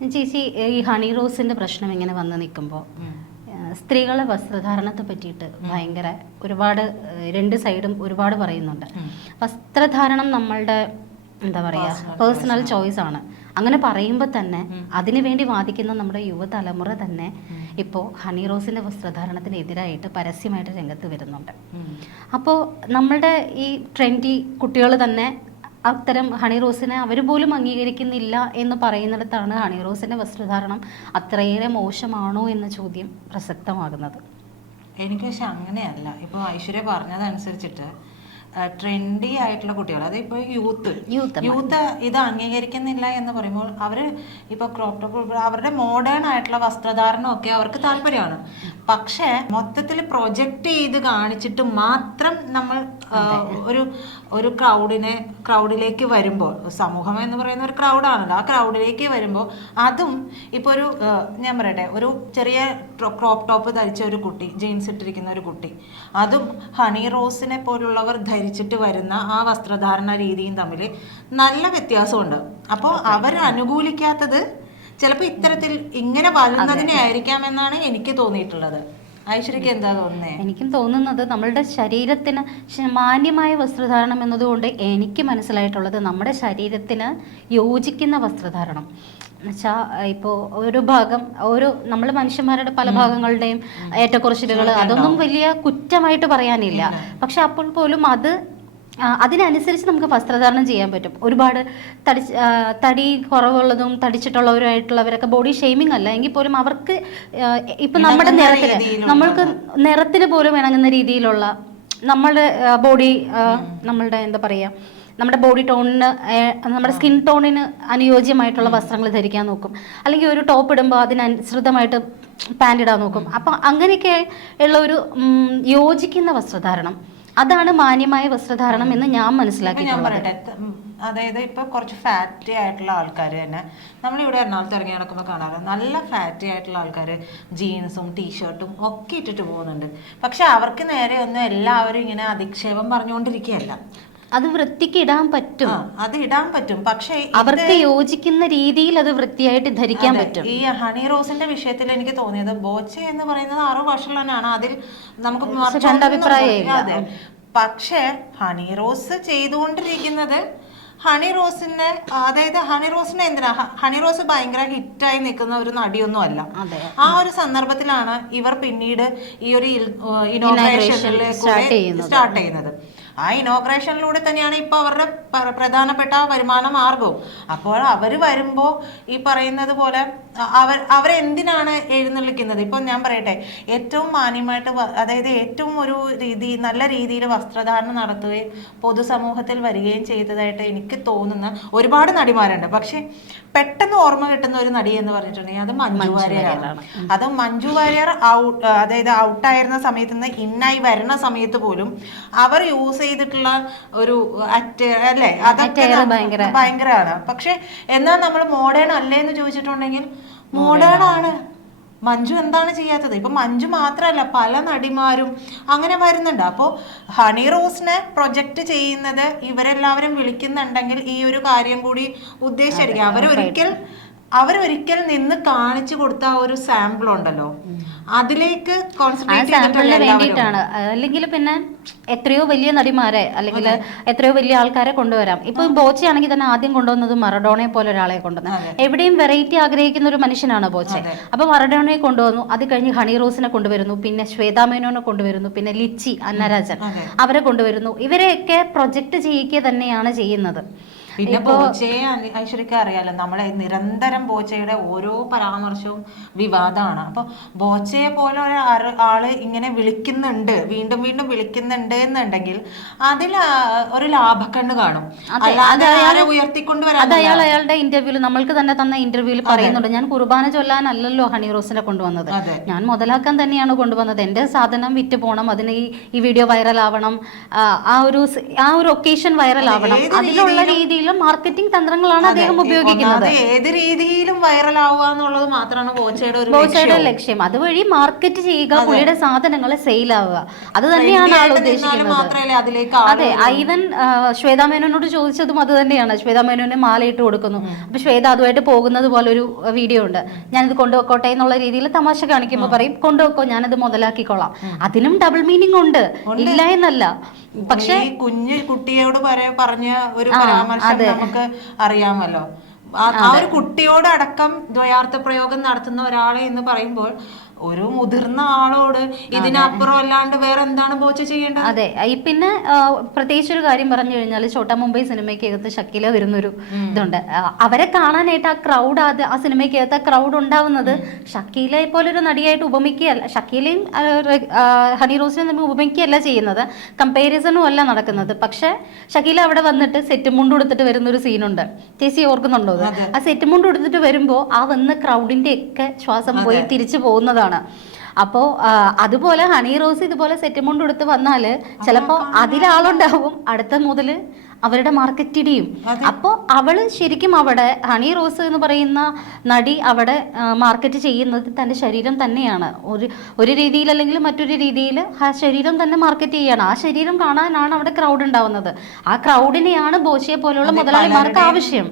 ചേച്ചി ഈ ഹണി റോസിന്റെ പ്രശ്നം ഇങ്ങനെ വന്ന് നിൽക്കുമ്പോൾ സ്ത്രീകളുടെ വസ്ത്രധാരണത്തെ പറ്റിയിട്ട് ഭയങ്കര ഒരുപാട് രണ്ട് സൈഡും ഒരുപാട് പറയുന്നുണ്ട്. വസ്ത്രധാരണം നമ്മളുടെ എന്താ പറയുക പേഴ്സണൽ ചോയ്സ് ആണ്. അങ്ങനെ പറയുമ്പോൾ തന്നെ അതിനു വേണ്ടി വാദിക്കുന്ന നമ്മുടെ യുവതലമുറ തന്നെ ഇപ്പോൾ ഹണി റോസിന്റെ വസ്ത്രധാരണത്തിനെതിരായിട്ട് പരസ്യമായിട്ട് രംഗത്ത് വരുന്നുണ്ട്. അപ്പോൾ നമ്മളുടെ ഈ ട്രെൻഡി കുട്ടികൾ തന്നെ അത്തരം ഹണി റോസിനെ അവർ പോലും അംഗീകരിക്കുന്നില്ല എന്ന് പറയുന്നിടത്താണ് ഹണി റോസിന്റെ വസ്ത്രധാരണം അത്രയേറെ മോശമാണോ എന്ന ചോദ്യം പ്രസക്തമാകുന്നത്. എനിക്ക് പക്ഷെ അങ്ങനെയല്ല. ഇപ്പോൾ ഐശ്വര്യ പറഞ്ഞതനുസരിച്ചിട്ട് ട്രെൻഡി ആയിട്ടുള്ള കുട്ടികൾ, അത് ഇപ്പോൾ യൂത്ത് ഇത് അംഗീകരിക്കുന്നില്ല എന്ന് പറയുമ്പോൾ അവര് ഇപ്പൊ ക്രോപ്പ് ടോപ്പ് അവരുടെ മോഡേൺ ആയിട്ടുള്ള വസ്ത്രധാരണം ഒക്കെ അവർക്ക് താല്പര്യമാണ്. പക്ഷെ മൊത്തത്തിൽ പ്രൊജക്റ്റ് ചെയ്ത് കാണിച്ചിട്ട് മാത്രം നമ്മൾ ഒരു ക്രൗഡിലേക്ക് വരുമ്പോൾ, സമൂഹം എന്ന് പറയുന്ന ഒരു ക്രൗഡാണല്ലോ, ആ ക്രൗഡിലേക്ക് വരുമ്പോൾ അതും ഇപ്പോൾ ഞാൻ പറയട്ടെ, ഒരു ചെറിയ ക്രോപ്പ് ടോപ്പ് ധരിച്ച ഒരു കുട്ടി, ജീൻസ് ഇട്ടിരിക്കുന്ന ഒരു കുട്ടി, അതും ഹണി റോസിനെ പോലുള്ളവർ ധരിച്ചിട്ട് വരുന്ന ആ വസ്ത്രധാരണ രീതിയും തമ്മിൽ നല്ല വ്യത്യാസമുണ്ട്. അപ്പോൾ അവർ അനുകൂലിക്കാത്തത് ചിലപ്പോൾ ഇത്തരത്തിൽ ഇങ്ങനെ വരുന്നതിനെ ആയിരിക്കാമെന്നാണ് എനിക്ക് തോന്നിയിട്ടുള്ളത്. ഐശ്വര്യക്ക് എന്താ തോന്നുന്നത്? എനിക്കും തോന്നുന്നത് നമ്മളുടെ ശരീരത്തിന് മാന്യമായ വസ്ത്രധാരണം എന്നതുകൊണ്ട് എനിക്ക് മനസ്സിലായിട്ടുള്ളത് നമ്മുടെ ശരീരത്തിന് യോജിക്കുന്ന വസ്ത്രധാരണം എന്നുവെച്ചാൽ ഇപ്പോൾ ഒരു ഭാഗം നമ്മൾ മനുഷ്യന്മാരുടെ പല ഭാഗങ്ങളുടെയും ഏറ്റക്കുറച്ചിലുകൾ അതൊന്നും വലിയ കുറ്റമായിട്ട് പറയാനില്ല. പക്ഷെ അപ്പോൾ പോലും അതിനനുസരിച്ച് നമുക്ക് വസ്ത്രധാരണം ചെയ്യാൻ പറ്റും. ഒരുപാട് തടി കുറവുള്ളതും തടിച്ചിട്ടുള്ളവരായിട്ടുള്ളവരൊക്കെ ബോഡി ഷെയ്മിങ് അല്ല എങ്കിൽ പോലും അവർക്ക് ഇപ്പം നമ്മുടെ നമ്മൾക്ക് നിറത്തിന് പോലും ഇണങ്ങുന്ന രീതിയിലുള്ള നമ്മളുടെ ബോഡി നമ്മളുടെ എന്താ പറയുക നമ്മുടെ ബോഡി ടോണിന് നമ്മുടെ സ്കിൻ ടോണിന് അനുയോജ്യമായിട്ടുള്ള വസ്ത്രങ്ങൾ ധരിക്കാൻ നോക്കും. അല്ലെങ്കിൽ ഒരു ടോപ്പ് ഇടുമ്പോൾ അതിനനുസൃതമായിട്ട് പാൻറ് ഇടാൻ നോക്കും. അപ്പം അങ്ങനെയൊക്കെ ഉള്ള ഒരു യോജിക്കുന്ന വസ്ത്രധാരണം, അതാണ് മാന്യമായ വസ്ത്രധാരണം എന്ന് ഞാൻ മനസ്സിലാക്കി. ഞാൻ പറയട്ടെ, അതായത് ഇപ്പൊ കുറച്ച് ഫാറ്റി ആയിട്ടുള്ള ആൾക്കാർ തന്നെ നമ്മളിവിടെ എറണാകുളത്ത് ഇറങ്ങി നടക്കുമ്പോൾ കാണാറ്, നല്ല ഫാറ്റി ആയിട്ടുള്ള ആൾക്കാർ ജീൻസും ടീഷർട്ടും ഒക്കെ ഇട്ടിട്ട് പോകുന്നുണ്ട്. പക്ഷെ അവർക്ക് നേരെ ഒന്നും എല്ലാവരും ഇങ്ങനെ അധിക്ഷേപം പറഞ്ഞുകൊണ്ടിരിക്കുകയല്ല. അത് വൃത്തിക്ക് ഇടാൻ പറ്റും, അത് ഇടാൻ പറ്റും. പക്ഷെ അവർക്ക് യോജിക്കുന്ന രീതിയിൽ അത് വൃത്തിയായിട്ട് ധരിക്കാൻ പറ്റും. ഈ ഹണി റോസിന്റെ വിഷയത്തിൽ എനിക്ക് തോന്നിയത് ബോച്ചെ എന്ന് പറയുന്നത് 6 വർഷമുള്ളതാണ്. അതിൽ നമുക്ക് രണ്ടഭിപ്രായം. പക്ഷെ ഹണി റോസ് ചെയ്തുകൊണ്ടിരിക്കുന്നത് ഹണി റോസിനെ, അതായത് ഹണി റോസിനെ എന്തിനാ, ഹണി റോസ് ഭയങ്കര ഹിറ്റായി നിൽക്കുന്ന ഒരു നടിയൊന്നും അല്ല. ആ ഒരു സന്ദർഭത്തിലാണ് ഇവർ പിന്നീട് ഈ ഒരു ഇനോഗ്രേഷനിലേക്ക് സ്റ്റാർട്ട് ചെയ്യുന്നത്. ആ ഇനോഗ്രേഷനിലൂടെ തന്നെയാണ് ഇപ്പൊ അവരുടെ പ്രധാനപ്പെട്ട വരുമാന മാർഗവും. അപ്പോൾ അവർ വരുമ്പോ ഈ പറയുന്നത് പോലെ അവരെന്തിനാണ് എഴുന്നള്ളിക്കുന്നത്? ഇപ്പൊ ഞാൻ പറയട്ടെ, ഏറ്റവും മാന്യമായിട്ട്, അതായത് ഏറ്റവും ഒരു നല്ല രീതിയിൽ വസ്ത്രധാരണം നടത്തുകയും പൊതുസമൂഹത്തിൽ വരികയും ചെയ്തതായിട്ട് എനിക്ക് തോന്നുന്ന ഒരുപാട് നടിമാരുണ്ട്. പക്ഷെ പെട്ടെന്ന് ഓർമ്മ കിട്ടുന്ന ഒരു നടി എന്ന് പറഞ്ഞിട്ടുണ്ടെങ്കിൽ അത് മഞ്ജു വാര്യരാണ്. അത് മഞ്ജു വാര്യർ അതായത് ഔട്ടായിരുന്ന സമയത്ത് നിന്ന് ഇന്നായി വരുന്ന സമയത്ത് പോലും അവർ യൂസ് ചെയ്തിട്ടുള്ള ഒരു അല്ലേ, അതൊക്കെ ഭയങ്കരമാണ്. പക്ഷെ എന്നാൽ നമ്മൾ മോഡേൺ അല്ലേ എന്ന് ചോദിച്ചിട്ടുണ്ടെങ്കിൽ മോഡേൺ ആണ്. മഞ്ജു എന്താണ് ചെയ്യാത്തത്? ഇപ്പൊ മഞ്ജു മാത്രമല്ല, പല നടിമാരും അങ്ങനെ വരുന്നുണ്ട്. അപ്പോൾ ഹണി റോസിനെ പ്രൊജക്റ്റ് ചെയ്യുന്നത് ഇവരെല്ലാവരും വിളിക്കുന്നുണ്ടെങ്കിൽ ഈ ഒരു കാര്യം കൂടി ഉദ്ദേശിച്ചിരിക്കും. അവരൊരിക്കൽ നിന്ന് കാണിച്ചു കൊടുത്ത ഒരു സാമ്പിൾ ഉണ്ടല്ലോ, അതിലേക്ക് കോൺസെൻട്രേറ്റ് ചെയ്തിട്ടുള്ള വേണ്ടിയിട്ടാണ്. അല്ലെങ്കിൽ പിന്നെ എത്രയോ വലിയ നടിമാരെ അല്ലെങ്കിൽ എത്രയോ വലിയ ആൾക്കാരെ കൊണ്ടുവരാം. ഇപ്പൊ ബോച്ചയാണെങ്കിൽ തന്നെ ആദ്യം കൊണ്ടുവന്നത് മറഡോണയെ പോലെ ഒരാളെ കൊണ്ടുവന്നത്. എവിടെയും വെറൈറ്റി ആഗ്രഹിക്കുന്ന ഒരു മനുഷ്യനാണ് ബോച്ചെ. അപ്പൊ മറഡോണയെ കൊണ്ടുവന്നു, അത് കഴിഞ്ഞ് ഹണി റോസിനെ കൊണ്ടുവരുന്നു, പിന്നെ ശ്വേതാ മേനോനെ കൊണ്ടുവരുന്നു, പിന്നെ ലിച്ചി, അന്നരാജൻ അവരെ കൊണ്ടുവരുന്നു. ഇവരെയൊക്കെ പ്രൊജക്ട് ചെയ്യിക്കുക തന്നെയാണ് ചെയ്യുന്നത്. പിന്നെ ബോച്ചയെ ഐശ്വര്യക്ക് അറിയാലോ, നമ്മളെ നിരന്തരം ബോച്ചയുടെ ഓരോ പരാമർശവും വിവാദമാണ്. അപ്പൊ ബോച്ചയെ പോലെ ഒരാള് ഇങ്ങനെ വിളിക്കുന്നുണ്ട്, വീണ്ടും വീണ്ടും വിളിക്കുന്നുണ്ട് എന്നുണ്ടെങ്കിൽ അതിൽ ഒരു ലാഭക്കണ്ണ് കാണും. അത് അയാളുടെ ഇന്റർവ്യൂല്, നമ്മൾക്ക് തന്നെ തന്ന ഇന്റർവ്യൂല് പറയുന്നുണ്ട്, ഞാൻ കുർബാന ചൊല്ലാനല്ലല്ലോ ഹണി റോസിനെ കൊണ്ടുവന്നത്, ഞാൻ മുതലാക്കാൻ തന്നെയാണ് കൊണ്ടുവന്നത്. എന്റെ സാധനം വിറ്റ് പോകണം, അതിന് ഈ വീഡിയോ വൈറൽ ആവണം, ആ ഒരു ഒക്കേഷൻ വൈറൽ ആവണം, അതിലുള്ള രീതിയിൽ രീതിയിലുള്ള മാർക്കറ്റിംഗ് തന്ത്രങ്ങളാണ് അദ്ദേഹം ഉപയോഗിക്കുന്നത്. ഏത് രീതിയിലും വൈറലാവുക എന്നുള്ളത് മാത്രമാണ് ബോച്ചയുടെ ലക്ഷ്യം. അതുവഴി മാർക്കറ്റ് ചെയ്യുക, പുള്ളിയുടെ സാധനങ്ങൾ സെയിൽ ആവുക, അത് തന്നെയാണ് ആൾ ഉദ്ദേശിക്കുന്നത്. അതെ, ഈവൻ ശ്വേതാ മേനോനോട് ചോദിച്ചതും അത് തന്നെയാണ്. ശ്വേതാ മേനോനെ മാലയിട്ട് കൊടുക്കുന്നു, അപ്പൊ ശ്വേത അതുമായിട്ട് പോകുന്നത് പോലെ ഒരു വീഡിയോ ഉണ്ട്. ഞാനിത് കൊണ്ടുപോയിക്കോട്ടെ എന്നുള്ള രീതിയിൽ തമാശ കാണിക്കുമ്പോൾ പറയും കൊണ്ടുപോക്കോ, ഞാനത് മുതലാക്കിക്കോളാം. അതിനും ഡബിൾ മീനിങ് ഉണ്ട്, ഇല്ല എന്നല്ല. പക്ഷെ കുഞ്ഞു കുട്ടിയോട് പറഞ്ഞ ഒരു പരാമർശം നമുക്ക് അറിയാമല്ലോ. ആ ഒരു കുട്ടിയോട് അടക്കം ദ്വയാർത്ഥ പ്രയോഗം നടത്തുന്ന ഒരാളെ എന്ന് പറയുമ്പോൾ ഒരു മുതിർന്ന ആളോട് ഇതിനപ്പുറം അല്ലാണ്ട് വേറെ എന്താണ് ബോച്ച ചെയ്യേണ്ടത്? അതെ, പിന്നെ പ്രത്യേകിച്ച് ഒരു കാര്യം പറഞ്ഞു കഴിഞ്ഞാൽ ഛോട്ടാ മുംബൈ സിനിമയ്ക്കകത്ത് ഷക്കീല വരുന്നൊരു ഇതുണ്ട്. അവരെ കാണാനായിട്ട് ആ ക്രൗഡ്, ആ സിനിമയ്ക്കകത്ത് ആ ക്രൗഡ് ഉണ്ടാവുന്നത് ഷക്കീലയെ പോലൊരു നടിയായിട്ട് ഉപമിക്കുകയല്ല, ഷക്കീലയും ഹണി റോസിനെ നമ്മൾ ഉപമിക്കുകയല്ല ചെയ്യുന്നത്, കമ്പാരിസണും അല്ല നടക്കുന്നത്. പക്ഷെ ഷക്കീല അവിടെ വന്നിട്ട് സെറ്റ് മുണ്ട് കൊടുത്തിട്ട് വരുന്നൊരു സീനുണ്ട്, ചേച്ചി ഓർക്കുന്നുണ്ടോ? ആ സെറ്റ് മുണ്ട് കൊടുത്തിട്ട് വരുമ്പോൾ ആ വന്ന ക്രൗഡിന്റെ ഒക്കെ ശ്വാസം പോയി തിരിച്ചു പോകുന്നതാണ്. അപ്പോ അതുപോലെ ഹണി റോസ് ഇതുപോലെ സെറ്റ് മുണ്ട് കൊടുത്ത് വന്നാല് ചിലപ്പോ അതിലാളുണ്ടാവും, അടുത്ത മുതല് അവരുടെ മാർക്കറ്റ് ഇടിയും. അപ്പോൾ അവള് ശരിക്കും അവിടെ ഹണി റോസ് എന്ന് പറയുന്ന നടി അവിടെ മാർക്കറ്റ് ചെയ്യുന്നത് തൻ്റെ ശരീരം തന്നെയാണ്. ഒരു രീതിയിൽ അല്ലെങ്കിൽ മറ്റൊരു രീതിയിൽ ആ ശരീരം തന്നെ മാർക്കറ്റ് ചെയ്യാണ്. ആ ശരീരം കാണാനാണ് അവിടെ ക്രൗഡ് ഉണ്ടാവുന്നത്. ആ ക്രൗഡിനെയാണ് ബോച്ചയെ പോലെയുള്ള മുതലാളിമാർക്ക് ആവശ്യം,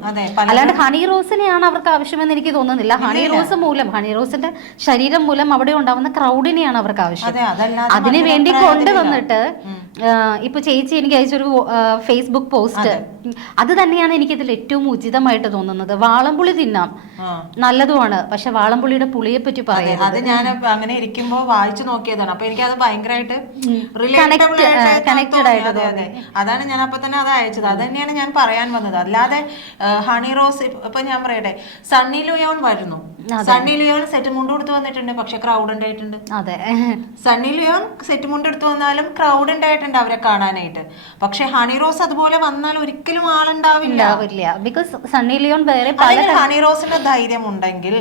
അല്ലാണ്ട് ഹണി റോസിനെയാണ് അവർക്ക് ആവശ്യമെന്ന് എനിക്ക് തോന്നുന്നില്ല. ഹണി റോസ് മൂലം, ഹണി റോസിന്റെ ശരീരം മൂലം അവിടെ ഉണ്ടാവുന്ന ക്രൗഡിനെയാണ് അവർക്ക് ആവശ്യം. അതിനു വേണ്ടി കൊണ്ടുവന്നിട്ട് ഇപ്പൊ ചേച്ചി എനിക്ക് അയച്ചൊരു ഫേസ്ബുക്ക് പോസ്റ്റ്, അത് തന്നെയാണ് എനിക്കിതിൽ ഏറ്റവും ഉചിതമായിട്ട് തോന്നുന്നത്. വാളംപുളി തിന്നാം, നല്ലതുമാണ്, പക്ഷെ വാളംപുളിയുടെ പുളിയെ പറ്റി പറയുന്നത്. അത് ഞാൻ അങ്ങനെ ഇരിക്കുമ്പോ വായിച്ചു നോക്കിയതാണ്, അപ്പൊ എനിക്കത് ഭയങ്കരമായിട്ട് കണക്റ്റഡ് ആയിട്ട് തോന്നി. അതാണ് ഞാൻ അപ്പൊ തന്നെ അത് അയച്ചത്. അത് തന്നെയാണ് ഞാൻ പറയാൻ വന്നത്. അല്ലാതെ ഹണി റോസ് ഇപ്പൊ ഞാൻ പറയട്ടെ, സണ്ണി ലിയോൺ വരുന്നു, സണ്ണി ലിയോൺ സെറ്റ് മുണ്ട് കൊടുത്ത് വന്നിട്ടുണ്ട്, പക്ഷെ ക്രൗഡ് ഉണ്ടായിട്ടുണ്ട്. അതെ, സണ്ണി ലിയോൺ സെറ്റ് മുണ്ട് എടുത്ത് വന്നാലും ക്രൗഡ് ഉണ്ടായിട്ടുണ്ട് അവരെ കാണാനായിട്ട്. പക്ഷെ ഹണി റോസ് അതുപോലെ വന്നാൽ ഒരിക്കലും ആളുണ്ടാവില്ല. ബിക്കോസ് സണ്ണി ലിയോൺ വേറെ ഹണി റോസിന്റെ ധൈര്യം ഉണ്ടെങ്കിൽ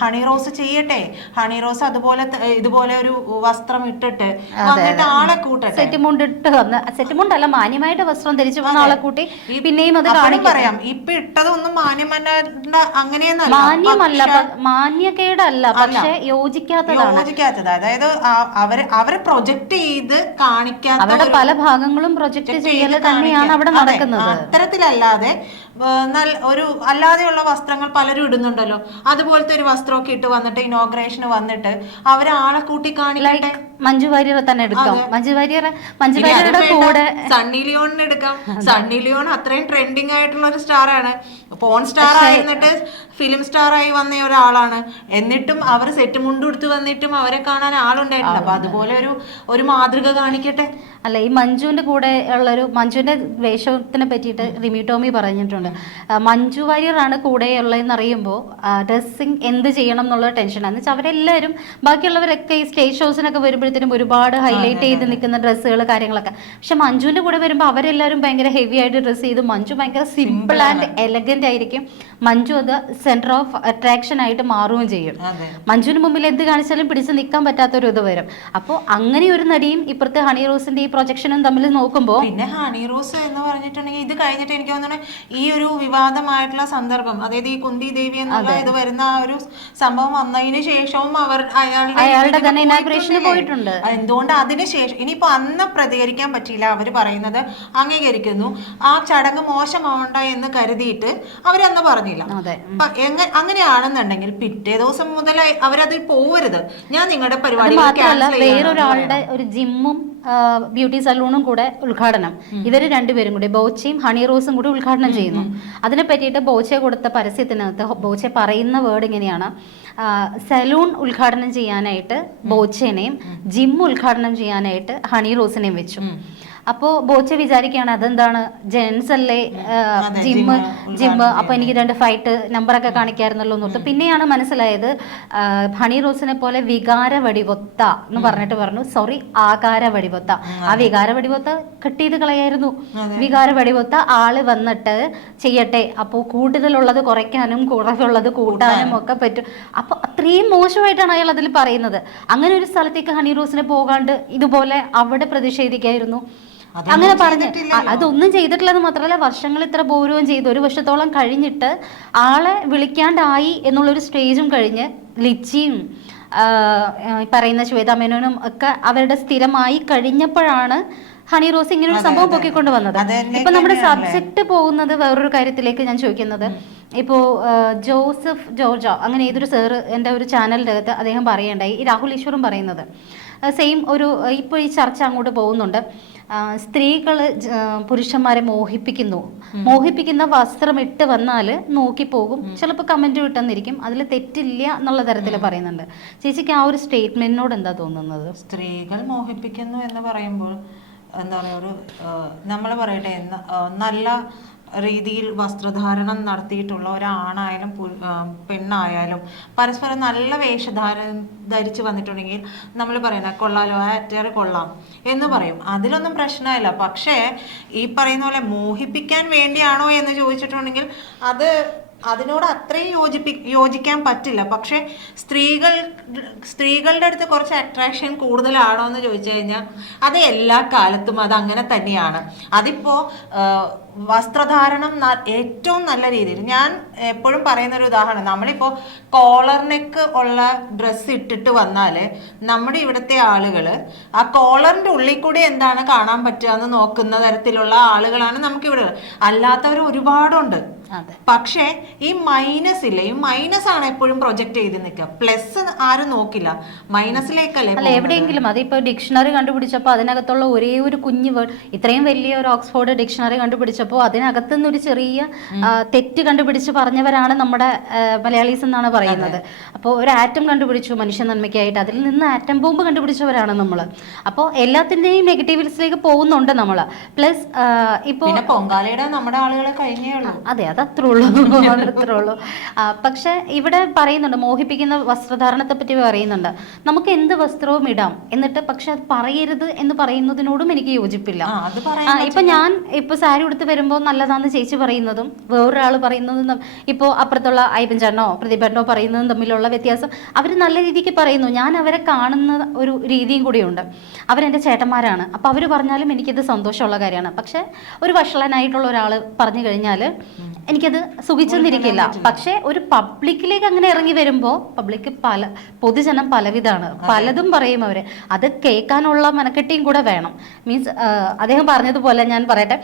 ഹണി റോസ് ചെയ്യട്ടെ. ഹണി റോസ് അതുപോലെ ഇതുപോലെ ഒരു വസ്ത്രം ഇട്ടിട്ട് വന്നിട്ട് ആളെ കൂട്ടട്ടെ. സെറ്റ് മുണ്ട് ഇട്ട് വന്ന്, സെറ്റ് മുണ്ടല്ല മാന്യമായിട്ട് വസ്ത്രം ധരിച്ചു വന്ന ആളെ കൂട്ടി പിന്നെയും അത് പറയാം. ഇപ്പൊ ഇട്ടതൊന്നും മാന്യമല്ല, അങ്ങനെയൊന്നല്ല, മാന്യമല്ല, മാന്യക്കേടല്ല, പക്ഷെ യോജിക്കാത്തത്. അതായത് അവരെ പ്രൊജക്ട് ചെയ്ത് കാണിക്കാത്ത അവരുടെ പല ഭാഗങ്ങളും പ്രൊജക്ട് ചെയ്യൽ തന്നെയാണ് അവിടെ നടക്കുന്നത്. അത്തരത്തിലല്ലാതെ ഒരു അല്ലാതെയുള്ള വസ്ത്രങ്ങൾ പലരും ഇടുന്നുണ്ടല്ലോ, അതുപോലത്തെ ഒരു വസ്ത്രമൊക്കെ ഇട്ട് വന്നിട്ട് ഇനോഗ്രേഷന് വന്നിട്ട് അവരാളെ കൂട്ടി കാണിക്കട്ടെ. മഞ്ജു വാര്യർ തന്നെ എടുക്കാം, മഞ്ജു വാര്യരുടെ കൂടെ സണ്ണി ലിയോണിന് എടുക്കാം. സണ്ണി ലിയോൺ അത്രയും ട്രെൻഡിങ് ആയിട്ടുള്ള ഒരു സ്റ്റാറാണ്, പോൺ സ്റ്റാർ ആയിരുന്നിട്ട് ഫിലിം സ്റ്റാർ ആയി വന്ന ഒരാളാണ്. എന്നിട്ടും അവർ സെറ്റ് മുണ്ട് കൊടുത്ത് വന്നിട്ടും അവരെ കാണാൻ ആളുണ്ടായിട്ടുണ്ട്. അപ്പൊ അതുപോലെ ഒരു മാതൃക കാണിക്കട്ടെ. അല്ല, ഈ മഞ്ജുവിന്റെ കൂടെ ഉള്ളൊരു മഞ്ജുവിന്റെ വേഷത്തിനെ പറ്റിയിട്ട് റിമി ടോമി പറഞ്ഞിട്ടുണ്ട്. മഞ്ജു വാര്യറാണ് കൂടെയുള്ളതെന്ന് അറിയുമ്പോൾ ഡ്രസ്സിങ് എന്ത് ചെയ്യണം എന്നുള്ള ടെൻഷനാണ്. എന്ന് വെച്ചാൽ അവരെല്ലാവരും ബാക്കിയുള്ളവരൊക്കെ ഈ സ്റ്റേജ് ഷോസിനൊക്കെ വരുമ്പോഴത്തേനും ഒരുപാട് ഹൈലൈറ്റ് ചെയ്ത് നിൽക്കുന്ന ഡ്രസ്സുകൾ കാര്യങ്ങളൊക്കെ. പക്ഷെ മഞ്ജുവിന്റെ കൂടെ വരുമ്പോൾ അവരെല്ലാവരും ഭയങ്കര ഹെവി ആയിട്ട് ഡ്രസ്സ് ചെയ്ത്, മഞ്ജു ഭയങ്കര സിമ്പിൾ ആൻഡ് എലഗന്റ് ആയിരിക്കും. മഞ്ജു അത് സെന്റർ ഓഫ് അട്രാക്ഷൻ ആയിട്ട് മാറുകയും ചെയ്യും. മഞ്ജുവിന് മുമ്പിൽ എന്ത് കാണിച്ചാലും പിടിച്ച് നിൽക്കാൻ പറ്റാത്തൊരു ഇത് വരും. അപ്പോൾ അങ്ങനെ ഒരു നടിയും ഇപ്പുറത്തെ ഹണി റോസിന്റെ ഈ പ്രൊജക്ഷനും തമ്മിൽ നോക്കുമ്പോൾ, പിന്നെ ഹണി റോസ് എന്ന് പറഞ്ഞിട്ടുണ്ടെങ്കിൽ ഇത് കഴിഞ്ഞിട്ട് എനിക്ക് തോന്നുന്നു ഈ ഒരു വിവാദമായിട്ടുള്ള സന്ദർഭം, അതായത് ഈ കുന്തി ദേവി എന്നുള്ള ഇത് വരുന്ന ആ ഒരു സംഭവം വന്നതിന് ശേഷവും അയാളുടെ തന്നെ ഇനാഗുറേഷന് പോയിട്ടുണ്ട്. എന്തുകൊണ്ട് അതിനുശേഷം ഇനിയിപ്പോ അന്ന് പ്രതികരിക്കാൻ പറ്റിയില്ല, അവര് പറയുന്നത് അംഗീകരിക്കുന്നു, ആ ചടങ്ങ് മോശമാവണ്ട എന്ന് കരുതിയിട്ട് അവരന്ന് പറഞ്ഞില്ല. അങ്ങനെയാണെന്നുണ്ടെങ്കിൽ പിറ്റേ ദിവസം മുതൽ അവരതിൽ പോവരുത്. ഞാൻ നിങ്ങളുടെ പരിപാടി വേറൊരാളുടെ ഒരു ജിമ്മും ബ്യൂട്ടി സലൂണും കൂടെ ഉദ്ഘാടനം, ഇവര് രണ്ടുപേരും കൂടി ബോച്ചയും ഹണി റോസും കൂടി ഉദ്ഘാടനം ചെയ്യുന്നു. അതിനെ പറ്റിയിട്ട് ബോച്ചെ കൊടുത്ത പരസ്യത്തിനകത്ത് ബോച്ചെ പറയുന്ന വേർഡ് ഇങ്ങനെയാണ്: സലൂൺ ഉദ്ഘാടനം ചെയ്യാനായിട്ട് ബോച്ചേനെയും ജിം ഉദ്ഘാടനം ചെയ്യാനായിട്ട് ഹണി റോസിനെയും വെച്ചു. അപ്പോൾ ബോച്ച വിചാരിക്കുകയാണ് അതെന്താണ് ജെൻസ് അല്ലേ, ജിമ്മ് അപ്പൊ എനിക്ക് 2 ഫൈറ്റ് നമ്പറൊക്കെ കാണിക്കായിരുന്നല്ലോ എന്നോർത്ത്. പിന്നെയാണ് മനസ്സിലായത് ഹണി റോസിനെ പോലെ വികാര വടിവൊത്ത എന്ന് പറഞ്ഞിട്ട് പറഞ്ഞു, സോറി ആകാര വടിവൊത്ത. ആ വികാര വടിവൊത്ത കട്ട് ചെയ്ത് കളയായിരുന്നു. വികാര വടിവൊത്ത ആള് വന്നിട്ട് ചെയ്യട്ടെ, അപ്പോൾ കൂടുതലുള്ളത് കുറയ്ക്കാനും കുറവുള്ളത് കൂട്ടാനും ഒക്കെ പറ്റും. അപ്പൊ അത്രയും മോശമായിട്ടാണ് അയാൾ അതിൽ പറയുന്നത്. അങ്ങനെ ഒരു സ്ഥലത്തേക്ക് ഹണി റോസിനെ പോകാണ്ട് ഇതുപോലെ അവിടെ പ്രതിഷേധിക്കായിരുന്നു. അങ്ങനെ പറഞ്ഞ് അതൊന്നും ചെയ്തിട്ടില്ലെന്ന് മാത്രമല്ല, വർഷങ്ങൾ ഇത്ര പൂർവ്വം ചെയ്തു 1 വർഷത്തോളം കഴിഞ്ഞിട്ട് ആളെ വിളിക്കാണ്ടായി എന്നുള്ളൊരു സ്റ്റേജും കഴിഞ്ഞ് ലിച്ചിയും പറയുന്ന ശ്വേതാ മേനോനും ഒക്കെ അവരുടെ സ്ഥിരമായി കഴിഞ്ഞപ്പോഴാണ് ഹണി റോസ് ഇങ്ങനെ ഒരു സംഭവം പൊക്കിക്കൊണ്ട് വന്നത്. ഇപ്പൊ നമ്മുടെ സബ്ജക്ട് പോകുന്നത് വേറൊരു കാര്യത്തിലേക്ക് ഞാൻ ചോദിക്കുന്നത്, ഇപ്പോ ജോസഫ് ജോർജ അങ്ങനെ ഏതൊരു സാറ് എൻ്റെ ഒരു ചാനലിൻ്റെ അകത്ത് അദ്ദേഹം പറയേണ്ടായി, ഈ രാഹുൽ ഈശ്വറും പറയുന്നത് സെയിം ഒരു ഇപ്പോൾ ഈ ചർച്ച അങ്ങോട്ട് പോകുന്നുണ്ട്. സ്ത്രീകൾ പുരുഷന്മാരെ മോഹിപ്പിക്കുന്ന വസ്ത്രം ഇട്ട് വന്നാൽ നോക്കിപ്പോകും, ചിലപ്പോൾ കമന്റ് വിട്ടെന്നിരിക്കും, അതിൽ തെറ്റില്ല എന്നുള്ള തരത്തിൽ പറയുന്നുണ്ട്. ചേച്ചിക്ക് ആ ഒരു സ്റ്റേറ്റ്മെന്റിനോട് എന്താ തോന്നുന്നത്? സ്ത്രീകൾ മോഹിപ്പിക്കുന്നു എന്ന് പറയുമ്പോൾ എന്താ പറയുക, ഒരു നമ്മൾ പറയട്ടെ, നല്ല രീതിയിൽ വസ്ത്രധാരണം നടത്തിയിട്ടുള്ള ഒരാണായാലും പെണ്ണായാലും പരസ്പരം നല്ല ധരിച്ച് വന്നിട്ടുണ്ടെങ്കിൽ നമ്മൾ പറയുന്ന കൊള്ളാലോ, ആറ്റേറെ കൊള്ളാം എന്ന് പറയും, അതിലൊന്നും പ്രശ്നമില്ല. പക്ഷേ ഈ പറയുന്ന പോലെ മോഹിപ്പിക്കാൻ വേണ്ടിയാണോ എന്ന് ചോദിച്ചിട്ടുണ്ടെങ്കിൽ അതിനോട് അത്രയും യോജിക്കാൻ പറ്റില്ല. പക്ഷെ സ്ത്രീകളുടെ അടുത്ത് കുറച്ച് അട്രാക്ഷൻ കൂടുതലാണോ എന്ന് ചോദിച്ചു കഴിഞ്ഞാൽ അത് എല്ലാ കാലത്തും അത് അങ്ങനെ തന്നെയാണ്. അതിപ്പോ വസ്ത്രധാരണം ഏറ്റവും നല്ല രീതിയിൽ, ഞാൻ എപ്പോഴും പറയുന്ന ഒരു ഉദാഹരണം, നമ്മളിപ്പോ കോളർ നെക്ക് ഉള്ള ഡ്രസ്സ് ഇട്ടിട്ട് വന്നാല് നമ്മുടെ ഇവിടുത്തെ ആളുകള് ആ കോളറിന്റെ ഉള്ളിൽ കൂടി എന്താണ് കാണാൻ പറ്റുക എന്ന് നോക്കുന്ന തരത്തിലുള്ള ആളുകളാണ് നമുക്കിവിടെ. അല്ലാത്തവർ ഒരുപാടുണ്ട്. പക്ഷേ ഈ മൈനസ് ഇല്ലേ, ഈ മൈനസ് ആണ് എപ്പോഴും പ്രൊജക്ട് ചെയ്ത് നിൽക്കുക, പ്ലസ് ആരും നോക്കില്ല, മൈനസിലേക്കല്ലേ. അല്ല, എവിടെയെങ്കിലും അതിപ്പോ ഡിക്ഷണറി കണ്ടുപിടിച്ചപ്പോൾ അതിനകത്തുള്ള ഒരേ ഒരു കുഞ്ഞു വേർഡ്, ഇത്രയും വലിയ ഒരു ഓക്സ്ഫോർഡ് ഡിക്ഷണറി കണ്ടുപിടിച്ചപ്പോൾ അതിനകത്തുനിന്ന് ഒരു ചെറിയ തെറ്റ് കണ്ടുപിടിച്ച് പറഞ്ഞവരാണ് നമ്മുടെ മലയാളീസ് എന്നാണ് പറയുന്നത്. അപ്പോൾ ഒരു ആറ്റം കണ്ടുപിടിച്ചു മനുഷ്യ നന്മയ്ക്കായിട്ട്, അതിൽ നിന്ന് ആറ്റം ബോംബ് കണ്ടുപിടിച്ചവരാണ് നമ്മൾ. അപ്പോൾ എല്ലാത്തിന്റെയും നെഗറ്റീവ്സിലേക്ക് പോകുന്നുണ്ട് നമ്മൾ. പ്ലസ് ഇപ്പോ പൊങ്കാലയുടെ നമ്മുടെ ആളുകളെ കഴിഞ്ഞേ ഉള്ളൂ. അതെ, അതത്രേ ഉള്ളൂ. പക്ഷെ ഇവിടെ പറയുന്നുണ്ട്, മോഹിപ്പിക്കുന്ന വസ്ത്രധാരണത്തെ പറ്റി പറയുന്നുണ്ട്. നമുക്ക് എന്ത് വസ്ത്രവും ഇടാം എന്നിട്ട്, പക്ഷെ അത് പറയരുത് എന്ന് പറയുന്നതിനോടും എനിക്ക് യോജിപ്പില്ല. ഇപ്പൊ സാരി ഉടുത്ത് വരുമ്പോൾ നല്ലതാന്ന് ചേച്ചി പറയുന്നതും വേറൊരാൾ പറയുന്നതും, ഇപ്പോൾ അപ്പുറത്തുള്ള ഐബൻചാനോ പ്രതിഭേട്ടനോ പറയുന്നതും തമ്മിലുള്ള വ്യത്യാസം. അവർ നല്ല രീതിക്ക് പറയുന്നു, ഞാൻ അവരെ കാണുന്ന ഒരു രീതിയും കൂടിയുണ്ട്. അവരെൻ്റെ ചേട്ടന്മാരാണ്, അപ്പൊ അവർ പറഞ്ഞാലും എനിക്കിത് സന്തോഷമുള്ള കാര്യമാണ്. പക്ഷെ ഒരു വഷളനായിട്ടുള്ള ഒരാൾ പറഞ്ഞു കഴിഞ്ഞാൽ എനിക്കത് സുഖിച്ചെന്നിരിക്കില്ല. പക്ഷെ ഒരു പബ്ലിക്കിലേക്ക് അങ്ങനെ ഇറങ്ങി വരുമ്പോൾ പൊതുജനം പലവിധാണ്, പലതും പറയും അവര്. അത് കേൾക്കാനുള്ള മനക്കെട്ടിയും കൂടെ വേണം. മീൻസ് അദ്ദേഹം പറഞ്ഞതുപോലെ ഞാൻ പറയട്ടെ,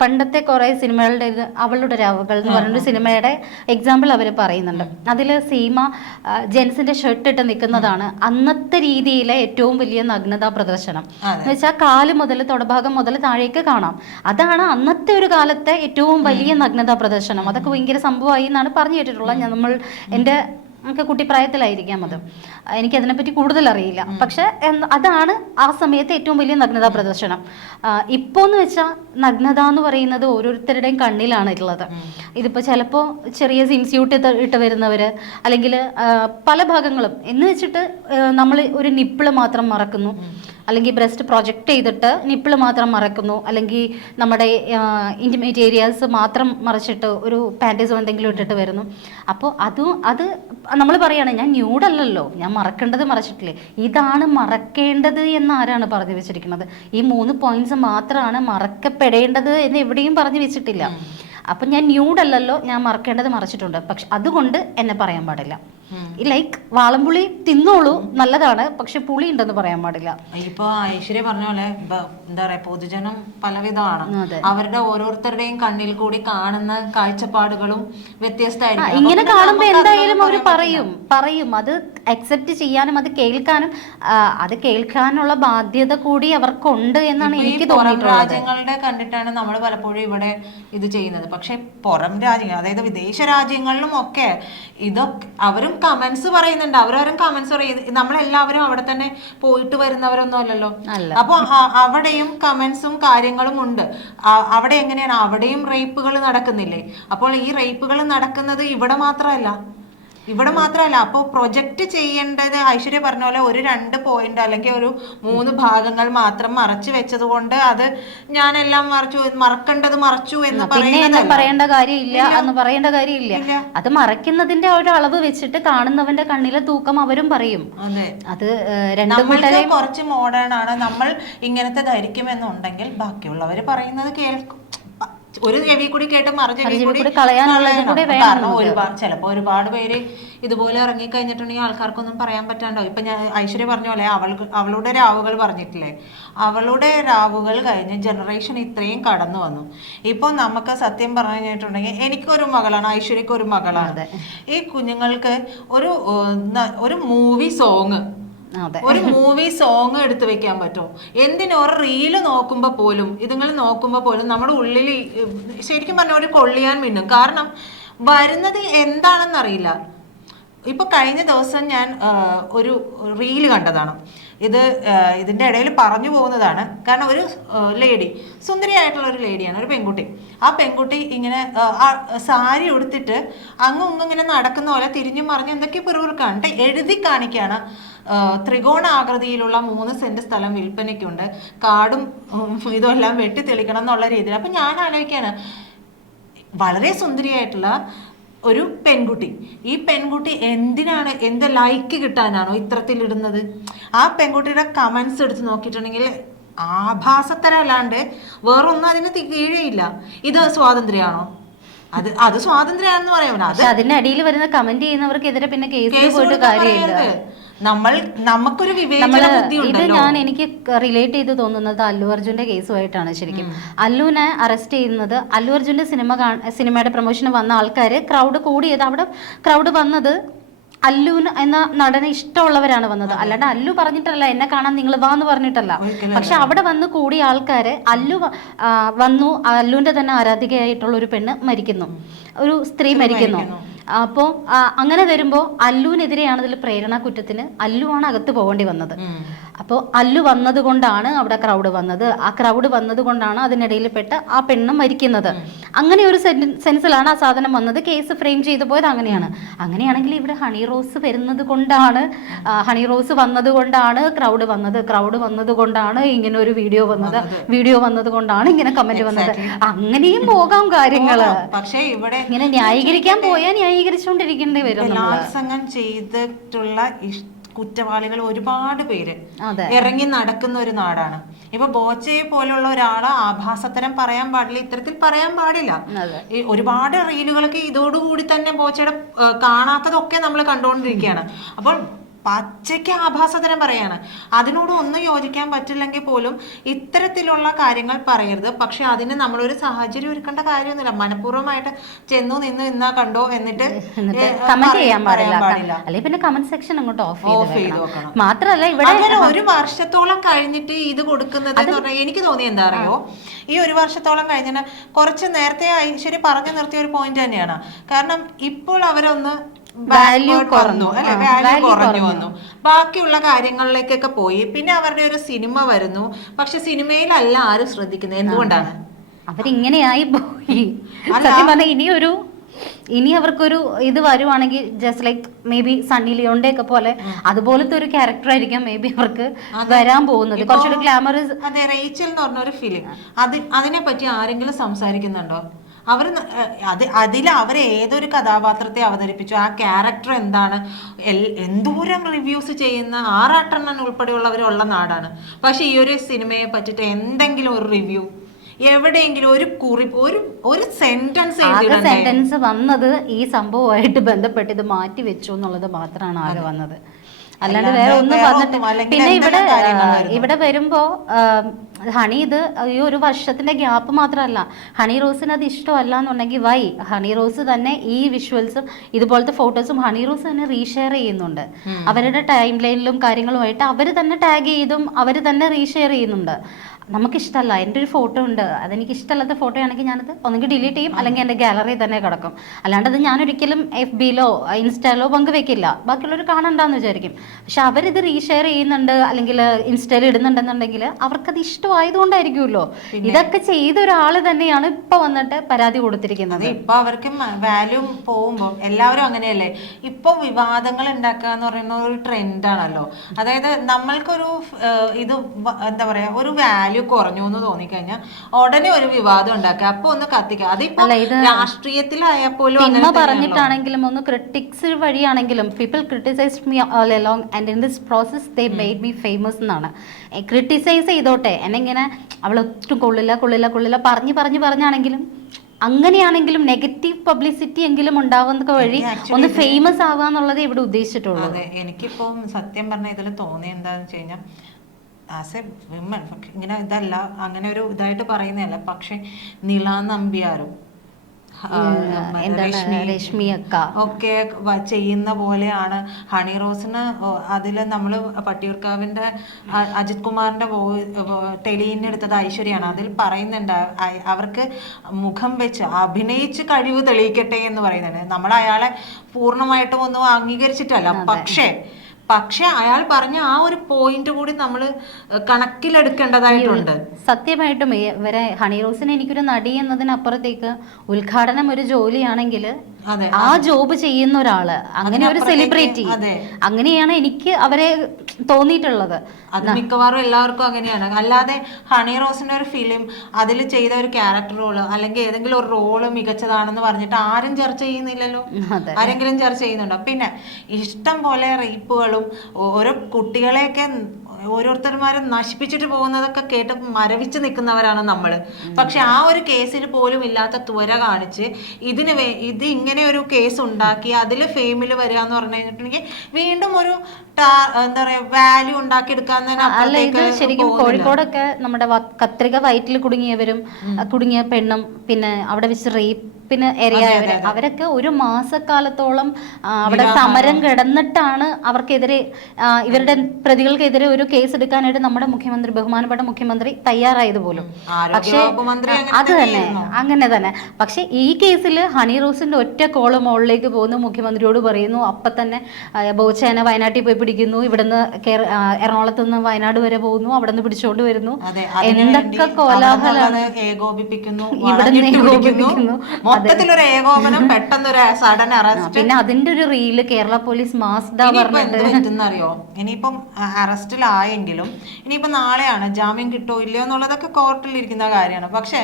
പണ്ടത്തെ കുറെ സിനിമകളുടെ അവളുടെ രാവുകൾ എന്ന് പറഞ്ഞൊരു സിനിമയുടെ എക്സാമ്പിൾ അവർ പറയുന്നുണ്ട്. അതിൽ സീമ ജെൻസിന്റെ ഷർട്ട് ഇട്ട് നിൽക്കുന്നതാണ് അന്നത്തെ രീതിയിലെ ഏറ്റവും വലിയ നഗ്നതാ പ്രദർശനം. എന്ന് വെച്ചാൽ കാല് മുതൽ തൊടഭാഗം മുതൽ താഴേക്ക് കാണാം. അതാണ് അന്നത്തെ ഒരു കാലത്തെ ഏറ്റവും വലിയ നഗ്നതാ പ്രദർശനം. അതൊക്കെ ഭയങ്കര സംഭവമായി എന്നാണ് പറഞ്ഞു കേട്ടിട്ടുള്ളത്. എൻ്റെ ഒക്കെ കുട്ടിപ്രായത്തിലായിരിക്കാം അത്, എനിക്കതിനെപ്പറ്റി കൂടുതൽ അറിയില്ല. പക്ഷെ അതാണ് ആ സമയത്ത് ഏറ്റവും വലിയ നഗ്നതാ പ്രദർശനം. ഇപ്പോന്ന് വെച്ചാൽ നഗ്നത എന്ന് പറയുന്നത് ഓരോരുത്തരുടെയും കണ്ണിലാണ് ഉള്ളത്. ഇതിപ്പോ ചിലപ്പോ ചെറിയ സിൻസ്യൂട്ട് ഇട്ട് വരുന്നവര്, അല്ലെങ്കിൽ പല ഭാഗങ്ങളും എന്ന് വെച്ചിട്ട് നമ്മൾ ഒരു നിപ്പിള് മാത്രം മറക്കുന്നു, അല്ലെങ്കിൽ ബ്രസ്റ്റ് പ്രൊജക്റ്റ് ചെയ്തിട്ട് നിപ്പിള് മാത്രം മറക്കുന്നു, അല്ലെങ്കിൽ നമ്മുടെ ഇൻറ്റിമേറ്റ് ഏരിയാസ് മാത്രം മറച്ചിട്ട് ഒരു പാൻറ്റീസോ എന്തെങ്കിലും ഇട്ടിട്ട് വരുന്നു. അപ്പോൾ അത് നമ്മൾ പറയുകയാണ്, ഞാൻ ന്യൂഡല്ലല്ലോ, ഞാൻ മറക്കേണ്ടത് മറച്ചിട്ടില്ലേ. ഇതാണ് മറക്കേണ്ടത് എന്ന് ആരാണ് പറഞ്ഞു വെച്ചിരിക്കുന്നത്? ഈ 3 പോയിന്റ്സ് മാത്രമാണ് മറക്കപ്പെടേണ്ടത് എന്ന് എവിടെയും പറഞ്ഞു വെച്ചിട്ടില്ല. അപ്പം ഞാൻ ന്യൂഡല്ലല്ലോ, ഞാൻ മറക്കേണ്ടത് മറച്ചിട്ടുണ്ട്. പക്ഷെ അതുകൊണ്ട് എന്നെ പറയാൻ പാടില്ല. ലൈക്ക് വാളംപുളി തിന്നോളൂ, നല്ലതാണ്, പക്ഷെ പുളി ഉണ്ടെന്ന് പറയാൻ പാടില്ല. ഇപ്പൊ ഐശ്വര്യ പറഞ്ഞ പോലെ എന്താ പറയാ, പൊതുജനം പലവിധമാണ്. അവരുടെ ഓരോരുത്തരുടെയും കണ്ണിൽ കൂടി കാണുന്ന കാഴ്ചപ്പാടുകളും വ്യത്യസ്തമായിരിക്കും. ഇങ്ങനെ കാണുമ്പോ എന്തായാലും അവർ പറയും അത് അക്സെപ്റ്റ് ചെയ്യാനും അത് കേൾക്കാനുള്ള ബാധ്യത കൂടി അവർക്കുണ്ട് എന്നാണ് എനിക്ക് തോന്നിയിട്ടുള്ളത്. രാജ്യങ്ങളുടെ കണ്ടിട്ടാണ് നമ്മൾ പലപ്പോഴും ഇവിടെ ഇത് ചെയ്യുന്നത്. പക്ഷെ പുറം രാജ്യങ്ങൾ, അതായത് വിദേശ രാജ്യങ്ങളിലും ഒക്കെ ഇതൊക്കെ അവരും കമന്റ്സ് പറയുന്നുണ്ട്. അവരും കമന്റ്സ് പറയും. നമ്മളെല്ലാവരും അവിടെ തന്നെ പോയിട്ട് വരുന്നവരൊന്നും അല്ലല്ലോ. അപ്പൊ അവിടെയും കമന്റ്സും കാര്യങ്ങളും ഉണ്ട്. അവിടെ എങ്ങനെയാണ്, അവിടെയും റേപ്പുകൾ നടക്കുന്നില്ലേ? അപ്പോൾ ഈ റേപ്പുകൾ നടക്കുന്നത് ഇവിടെ മാത്രമല്ല, ഇവിടെ മാത്രമല്ല, അപ്പോൾ പ്രൊജക്റ്റ് ചെയ്യേണ്ടത് ഐശ്വര്യ പറഞ്ഞ പോലെ ഒരു 2 പോയിന്റ് അല്ലെങ്കിൽ ഒരു 3 ഭാഗങ്ങൾ മാത്രം മറച്ചു വെച്ചത് കൊണ്ട് അത് ഞാനെല്ലാം മറക്കേണ്ടത് മറച്ചു എന്ന് പറയേണ്ട കാര്യമില്ല എന്ന് പറയേണ്ട കാര്യമില്ല. അത് മറയ്ക്കുന്നതിന്റെ ഒരു അളവ് വെച്ചിട്ട് കാണുന്നവന്റെ കണ്ണിലെ തൂക്കം അവരും പറയും. അത് നമ്മൾക്ക് കുറച്ച് മോഡേൺ ആണ്, നമ്മൾ ഇങ്ങനത്തെ ധരിക്കുമെന്നുണ്ടെങ്കിൽ ബാക്കിയുള്ളവർ പറയുന്നത് കേൾക്കും. ഒരു ചെവി കൂടി കേട്ട് കാരണം ചിലപ്പോ ഒരുപാട് പേര് ഇതുപോലെ ഇറങ്ങി കഴിഞ്ഞിട്ടുണ്ടെങ്കിൽ ആൾക്കാർക്കൊന്നും പറയാൻ പറ്റാണ്ടാവും. ഇപ്പൊ ഞാൻ ഐശ്വര്യ പറഞ്ഞ പോലെ അവളുടെ രാവുകൾ പറഞ്ഞിട്ടില്ലേ, അവളുടെ രാവുകൾ കഴിഞ്ഞ് ജനറേഷൻ ഇത്രയും കടന്നു വന്നു. ഇപ്പൊ നമുക്ക് സത്യം പറഞ്ഞു കഴിഞ്ഞിട്ടുണ്ടെങ്കിൽ എനിക്കൊരു മകളാണ്, ഐശ്വര്യക്ക് ഒരു മകളാണ്. ഈ കുഞ്ഞുങ്ങൾക്ക് ഒരു മൂവി സോങ് എടുത്തു വെക്കാൻ പറ്റുമോ? എന്തിനും ഒരു റീല് നോക്കുമ്പോ പോലും ഇതുങ്ങൾ നോക്കുമ്പോ പോലും നമ്മുടെ ഉള്ളിൽ ശരിക്കും പറഞ്ഞ ഒരു കൊള്ളിയാൻ മിന്നും. കാരണം വരുന്നത് എന്താണെന്നറിയില്ല. ഇപ്പൊ കഴിഞ്ഞ ദിവസം ഞാൻ ഒരു റീല് കണ്ടതാണ്. ഇതിന്റെ ഇടയിൽ പറഞ്ഞു പോകുന്നതാണ്. കാരണം ഒരു ലേഡി, സുന്ദരിയായിട്ടുള്ള ഒരു ലേഡിയാണ്, ഒരു പെൺകുട്ടി. ആ പെൺകുട്ടി ഇങ്ങനെ സാരി ഉടുത്തിട്ട് അങ്ങും ഇങ്ങനെ നടക്കുന്ന പോലെ തിരിഞ്ഞും മറിഞ്ഞും എന്തൊക്കെ പിറുപിറുക്കാണ് എഴുതി കാണിക്കുകയാണ്. ത്രികോണ ആകൃതിയിലുള്ള 3 സെന്റ് സ്ഥലം വിൽപ്പനയ്ക്കുണ്ട്, കാടും ഇതെല്ലാം വെട്ടി തെളിക്കണം എന്നുള്ള രീതിയിൽ. അപ്പൊ ഞാൻ ആലോചിക്കുകയാണ്, വളരെ സുന്ദരിയായിട്ടുള്ള ഒരു പെൺകുട്ടി, ഈ പെൺകുട്ടി എന്തിനാണ്, എന്ത് ലൈക്ക് കിട്ടാനാണോ ഇത്തരത്തിലിടുന്നത്? ആ പെൺകുട്ടിയുടെ കമന്റ്സ് എടുത്ത് നോക്കിയിട്ടുണ്ടെങ്കിൽ ആഭാസത്തരല്ലാണ്ട് വേറൊന്നും അതിന് കീഴേയില്ല. ഇത് സ്വാതന്ത്ര്യമാണോ? അത് സ്വാതന്ത്ര്യമാണെന്ന് പറയാമല്ലോ. അത് അതിനടിയിൽ വരുന്ന കമന്റ് ചെയ്യുന്നവർക്കെതിരെ പിന്നെ കേസ് പോയിട്ട് കാര്യമില്ല. നമുക്കൊരു വിവേചന ബുദ്ധി ഉണ്ടല്ലോ. എനിക്ക് റിലേറ്റ് ചെയ്ത് തോന്നുന്നത് അല്ലു അർജുന്റെ കേസുമായിട്ടാണ്. ശരിക്കും അല്ലുവിനെ അറസ്റ്റ് ചെയ്യുന്നത്, അല്ലു അർജുന്റെ സിനിമയുടെ പ്രൊമോഷന് വന്ന ആൾക്കാര് ക്രൗഡ് കൂടിയത്, അവിടെ ക്രൗഡ് വന്നത് അല്ലുവിന് എന്ന നടനെ ഇഷ്ടമുള്ളവരാണ് വന്നത്. അല്ലാണ്ട് അല്ലു പറഞ്ഞിട്ടല്ല എന്നെ കാണാൻ നിങ്ങൾ വാ എന്ന് പറഞ്ഞിട്ടല്ല. പക്ഷെ അവിടെ വന്ന് കൂടിയ ആൾക്കാര് അല്ലു വന്നു, അല്ലുവിന്റെ തന്നെ ആരാധികയായിട്ടുള്ള ഒരു പെണ്ണ് മരിക്കുന്നു, ഒരു സ്ത്രീ മരിക്കുന്നു. അപ്പോൾ അങ്ങനെ വരുമ്പോൾ അല്ലുവിനെതിരെയാണ് ഇതിൽ പ്രേരണ കുറ്റത്തിന് അല്ലുവാണ് അകത്ത് പോകേണ്ടി വന്നത്. അപ്പോൾ അല്ലു വന്നത് കൊണ്ടാണ് അവിടെ ക്രൗഡ് വന്നത്. ആ ക്രൗഡ് വന്നത് കൊണ്ടാണ് അതിനിടയിൽ പെട്ട് ആ പെണ്ണ് മരിക്കുന്നത്. അങ്ങനെ ഒരു സെൻസിലാണ് ആ സാധനം വന്നത്. കേസ് ഫ്രെയിം ചെയ്തു പോയത് അങ്ങനെയാണ്. അങ്ങനെയാണെങ്കിൽ ഇവിടെ ഹണി റോസ് വരുന്നത് കൊണ്ടാണ്, ഹണി റോസ് വന്നത് കൊണ്ടാണ് ക്രൗഡ് വന്നത്, ക്രൗഡ് വന്നത് കൊണ്ടാണ് ഇങ്ങനെ ഒരു വീഡിയോ വന്നത്, വീഡിയോ വന്നത് കൊണ്ടാണ് ഇങ്ങനെ കമന്റ് വന്നത്. അങ്ങനെയും പോകാം കാര്യങ്ങള്. പക്ഷേ ഇവിടെ ഇങ്ങനെ ന്യായീകരിക്കാൻ പോയാൽ ന്യായീകരിച്ചുകൊണ്ടിരിക്കേണ്ടി വരും. ബലാത്സംഗം ചെയ്തിട്ടുള്ള കുറ്റവാളികൾ ഒരുപാട് പേര് ഇറങ്ങി നടക്കുന്ന ഒരു നാടാണ്. ഇപ്പൊ ബോച്ചയെ പോലുള്ള ഒരാളെ ആഭാസത്തരം പറയാൻ പാടില്ല, ഇത്തരത്തിൽ പറയാൻ പാടില്ല. ഈ ഒരുപാട് റീലുകളൊക്കെ ഇതോടുകൂടി തന്നെ ബോച്ചയുടെ കാണാത്തതൊക്കെ നമ്മൾ കണ്ടുകൊണ്ടിരിക്കുകയാണ്. അപ്പോൾ പച്ചയ്ക്ക് ആഭാസതരം പറയാണ്. അതിനോട് ഒന്നും യോജിക്കാൻ പറ്റില്ലെങ്കിൽ പോലും ഇത്തരത്തിലുള്ള കാര്യങ്ങൾ പറയരുത്. പക്ഷെ അതിന് നമ്മളൊരു സാഹചര്യം ഒരുക്കേണ്ട കാര്യമൊന്നുമില്ല. മനഃപൂർവ്വമായിട്ട് ചെന്നു നിന്നാ കണ്ടോ എന്നിട്ട് പറയാൻ പാടില്ല. അല്ലെങ്കിൽ പിന്നെ കമന്റ് സെക്ഷൻ അങ്ങോട്ട് ഓഫ് ചെയ്ത് വെക്കണം. മാത്രല്ല ഇവിടെ ഒരു വർഷത്തോളം കഴിഞ്ഞിട്ട് ഇത് കൊടുക്കുന്നത് എന്ന് പറഞ്ഞാൽ എനിക്ക് തോന്നി എന്താ അറിയോ, ഈ ഒരു വർഷത്തോളം കഴിഞ്ഞാൽ കുറച്ച് നേരത്തെ ഐശ്വര്യ പറഞ്ഞു നിർത്തിയ ഒരു പോയിന്റ് തന്നെയാണ്. കാരണം ഇപ്പോൾ അവരൊന്ന് വാല്യൂ കുറഞ്ഞു വന്നു, ബാക്കിയുള്ള കാര്യങ്ങളിലേക്കൊക്കെ പോയി. പിന്നെ അവരുടെ ഒരു സിനിമ വരുന്നു, പക്ഷെ സിനിമയിലല്ല ആരും ശ്രദ്ധിക്കുന്നത്. എന്തുകൊണ്ടാണ്? അവരിങ്ങനെയായി പോയി. സത്യം പറഞ്ഞാൽ ഇനി അവർക്കൊരു ഇത് വരുവാണെങ്കിൽ just like maybe Sunny ലിയോന്റെ ഒക്കെ പോലെ അതുപോലത്തെ ഒരു ക്യാരക്ടർ ആയിരിക്കാം മേ ബി അവർക്ക് വരാൻ പോകുന്നത്. കുറച്ചുകൂടി ഗ്ലാമറസ്. അതെ, റേച്ചൽ എന്ന് പറഞ്ഞ ഒരു ഫിലിം, അതിനെ പറ്റി ആരെങ്കിലും സംസാരിക്കുന്നുണ്ടോ? അതിൽ അവർ ഏതൊരു കഥാപാത്രത്തെ അവതരിപ്പിച്ചു, ആ ക്യാരക്ടർ എന്താണ്, എന്തോരം റിവ്യൂസ് ചെയ്യുന്ന 6 എണ്ണം ഉൾപ്പെടെയുള്ളവരുള്ള നാടാണ്. പക്ഷെ ഈ ഒരു സിനിമയെ പറ്റിയിട്ട് എന്തെങ്കിലും ഒരു റിവ്യൂ, എവിടെയെങ്കിലും ഒരു കുറിപ്പ്, ഒരു സെന്റൻസ് വന്നത് ഈ സംഭവമായിട്ട് ബന്ധപ്പെട്ട് ഇത് മാറ്റി വെച്ചു എന്നുള്ളത് മാത്രമാണ് ആകെ വന്നത്. അല്ലാണ്ട് വേറെ ഒന്നും വന്നിട്ട്. പിന്നെ ഇവിടെ വരുമ്പോ ഹണി ഇത് ഈ ഒരു വർഷത്തിന്റെ ഗ്യാപ്പ് മാത്രമല്ല, ഹണി റോസിന് അത് ഇഷ്ടമല്ല എന്നുണ്ടെങ്കിൽ ഹണി റോസ് തന്നെ ഈ വിഷ്വൽസും ഇതുപോലത്തെ ഫോട്ടോസും ഹണി റോസ് തന്നെ റീഷെയർ ചെയ്യുന്നുണ്ട്. അവരുടെ ടൈം ലൈനിലും കാര്യങ്ങളുമായിട്ട് അവർ തന്നെ ടാഗ് ചെയ്തും അവർ തന്നെ റീഷെയർ ചെയ്യുന്നുണ്ട്. നമുക്കിഷ്ടമല്ല, എൻ്റെ ഒരു ഫോട്ടോ ഉണ്ട്, അതെനിക്ക് ഇഷ്ടമല്ലാത്ത ഫോട്ടോ ആണെങ്കിൽ ഞാനത് ഒന്നെങ്കിൽ ഡിലീറ്റ് ചെയ്യും, അല്ലെങ്കിൽ എൻ്റെ ഗാലറി തന്നെ കിടക്കും. അല്ലാണ്ട് അത് ഞാനൊരിക്കലും FB-ലോ ഇൻസ്റ്റയിലോ പങ്കുവെക്കില്ല, ബാക്കിയുള്ളവർ കാണണ്ടെന്ന് വിചാരിക്കും. പക്ഷെ അവരിത് റീഷെയർ ചെയ്യുന്നുണ്ട് അല്ലെങ്കിൽ ഇൻസ്റ്റയിൽ ഇടുന്നുണ്ടെന്നുണ്ടെങ്കിൽ അവർക്കത് ഇഷ്ടമായതുകൊണ്ടായിരിക്കുമല്ലോ. ഇതൊക്കെ ചെയ്ത ഒരാൾ തന്നെയാണ് ഇപ്പൊ വന്നിട്ട് പരാതി കൊടുത്തിരിക്കുന്നത്. ഇപ്പൊ അവർക്ക് വാല്യൂ പോകുമ്പോൾ എല്ലാവരും അങ്ങനെയല്ലേ. ഇപ്പൊ വിവാദങ്ങൾ ഉണ്ടാക്കുക എന്ന് പറയുന്ന ഒരു ട്രെൻഡാണല്ലോ. അതായത് നമ്മൾക്കൊരു ഇത് എന്താ പറയാ, ഒരു വാല്യൂ കുറഞ്ഞു എന്ന് തോന്നിക്കഴിഞ്ഞാൽ ഉടനെ ഒരു വിവാദം ഉണ്ടാക്കുക, അപ്പൊ ഒന്ന് കത്തിക്കുക. അതിപ്പോ രാഷ്ട്രീയത്തിലായപ്പോലും സിനിമ പറഞ്ഞിട്ടാണെങ്കിലും ഒന്ന് ക്രിട്ടിക്സ് വഴിയാണെങ്കിലും people criticised me all along and in this process they made me famous എന്നാണ്. ക്രിട്ടിസൈസ് ചെയ്തോട്ടെ, എന്നെ ഇങ്ങനെ അവളൊട്ടും കൊള്ളില്ല പറഞ്ഞാണെങ്കിലും അങ്ങനെയാണെങ്കിലും നെഗറ്റീവ് പബ്ലിസിറ്റി എങ്കിലും ഉണ്ടാവുന്ന വഴി ഒന്ന് ഫേമസ് ആവുക എന്നുള്ളത് ഇവിടെ ഉദ്ദേശിച്ചിട്ടുള്ളൂ. അതെ, എനിക്കിപ്പോ സത്യം പറഞ്ഞ ഇതിൽ തോന്നിയ എന്താന്ന് വെച്ച് കഴിഞ്ഞാൽ ആസ് എ വിമൻ ഇങ്ങനെ ഇതല്ല, അങ്ങനെ ഒരു ഇതായിട്ട് പറയുന്നതല്ല, പക്ഷെ നില നമ്പ്യാരും രശ്മിയൊക്ക ഒക്കെ ചെയ്യുന്ന പോലെയാണ് ഹണി റോസിന്. അതിൽ നമ്മൾ പട്ടിയൂർക്കാവിന്റെ അജിത് കുമാറിന്റെ ടെലിയിനെടുത്തത് ഐശ്വര്യാണ്. അതിൽ പറയുന്നുണ്ട് അവർക്ക് മുഖം വെച്ച് അഭിനയിച്ച് കഴിവ് തെളിയിക്കട്ടെ എന്ന് പറയുന്നുണ്ട്. നമ്മൾ അയാളെ പൂർണ്ണമായിട്ടും ഒന്നും അംഗീകരിച്ചിട്ടല്ല, പക്ഷെ അയാൾ പറഞ്ഞ ആ ഒരു പോയിന്റ് കൂടി നമ്മൾ കണക്കിലെടുക്കേണ്ടതായിട്ടുണ്ട്. സത്യമായിട്ടും ഇവരെ ഹണി റോസിന് എനിക്കൊരു നടി എന്നതിനപ്പുറത്തേക്ക് ഉദ്ഘാടനം ഒരു ജോലിയാണെങ്കിൽ ആ ജോബ് ചെയ്യുന്ന ഒരാള്, അങ്ങനെ ഒരു സെലിബ്രിറ്റി, അങ്ങനെയാണ് എനിക്ക് അവരെ തോന്നിയിട്ടുള്ളത്. അത് മിക്കവാറും എല്ലാവർക്കും അങ്ങനെയാണ്. അല്ലാതെ ഹണി റോസിന്റെ ഒരു ഫിലിം അതിൽ ചെയ്ത ഒരു ക്യാരക്ടർ റോള് അല്ലെങ്കിൽ ഏതെങ്കിലും ഒരു റോള് മികച്ചതാണെന്ന് പറഞ്ഞിട്ട് ആരും ചർച്ച ചെയ്യുന്നില്ലല്ലോ. ആരെങ്കിലും ചർച്ച ചെയ്യുന്നുണ്ടോ? പിന്നെ ഇഷ്ടം പോലെ റേപ്പുകളും ഓരോ കുട്ടികളെയൊക്കെ ഓരോരുത്തന്മാരും നശിപ്പിച്ചിട്ട് പോകുന്നതൊക്കെ കേട്ട് മരവിച്ച് നിൽക്കുന്നവരാണ് നമ്മള്. പക്ഷെ ആ ഒരു കേസിൽ പോലും ഇല്ലാത്ത ത്വര കാണിച്ച് ഇത് ഇങ്ങനെ ഒരു കേസ് ഉണ്ടാക്കി അതിൽ ഫെയിമിൽ വരിക എന്ന് പറഞ്ഞു കഴിഞ്ഞിട്ടുണ്ടെങ്കിൽ വീണ്ടും ഒരു എന്താ പറയാ വാല്യൂ ഉണ്ടാക്കിയെടുക്കാൻ അല്ല, ഇത് ശരിക്കും കോഴിക്കോടൊക്കെ നമ്മുടെ കത്രിക വയറ്റിൽ കുടുങ്ങിയ പെണ്ണും പിന്നെ അവിടെ വെച്ച് റേപ്പിന് ഇരയായവര്, അവരൊക്കെ ഒരു മാസക്കാലത്തോളം അവിടെ സമരം കിടന്നിട്ടാണ് അവർക്കെതിരെ ഇവരുടെ പ്രതികൾക്കെതിരെ ഒരു കേസ് എടുക്കാനായിട്ട് നമ്മുടെ ബഹുമാനപ്പെട്ട മുഖ്യമന്ത്രി തയ്യാറായത് പോലും. പക്ഷെ അത് തന്നെ അങ്ങനെ തന്നെ. പക്ഷെ ഈ കേസിൽ ഹണി റോസിന്റെ ഒറ്റ കോള് മുകളിലേക്ക് പോകുന്നു, മുഖ്യമന്ത്രിയോട് പറയുന്നു, അപ്പൊ തന്നെ ബോച്ചേനെ വയനാട്ടിൽ പോയി പിടിക്കുന്നു, ഇവിടുന്ന് എറണാകുളത്ത് നിന്ന് വയനാട് വരെ പോകുന്നു, അവിടെ നിന്ന് പിടിച്ചോണ്ട് വരുന്നു, എന്തൊക്കെ കോലാഹലമാണ്. പിന്നെ അതിന്റെ ഒരു റീല് കേരള പോലീസ് മാസ്ഡ പറഞ്ഞിട്ട് ഇനിയിപ്പം അറസ്റ്റിലായെങ്കിലും ഇനിയിപ്പോ നാളെയാണ് ജാമ്യം കിട്ടോ ഇല്ലയോ എന്നുള്ളതൊക്കെ കോർട്ടിലിരിക്കുന്ന കാര്യമാണ്. പക്ഷെ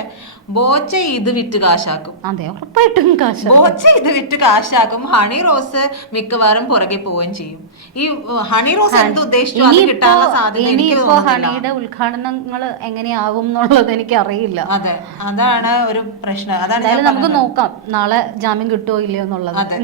ബോച്ച ഇത് വിറ്റ് കാശാക്കും. അതെ, ഉറപ്പായിട്ടും ബോച്ച ഇത് വിറ്റ് കാശാക്കും. ഹണി റോസ് മിക്കവാറും പുറകെ പോവുകയും ചെയ്യും. ഈ ഹണി റോസ് എന്ത് ഉദ്ദേശിച്ചു അത് കിട്ടാനുള്ള സാധ്യത ഇനിയിപ്പോ ഹണിയുടെ ഉദ്ഘാടനങ്ങൾ എങ്ങനെയാവും എന്നുള്ളത് എനിക്ക് അറിയില്ല. അതെ, അതാണ് ഒരു പ്രശ്നം. അതാണ് നമുക്ക് നോക്കാം നാളെ ജാമ്യം കിട്ടുമോ ഇല്ലയോ എന്നുള്ളത്. അതെ.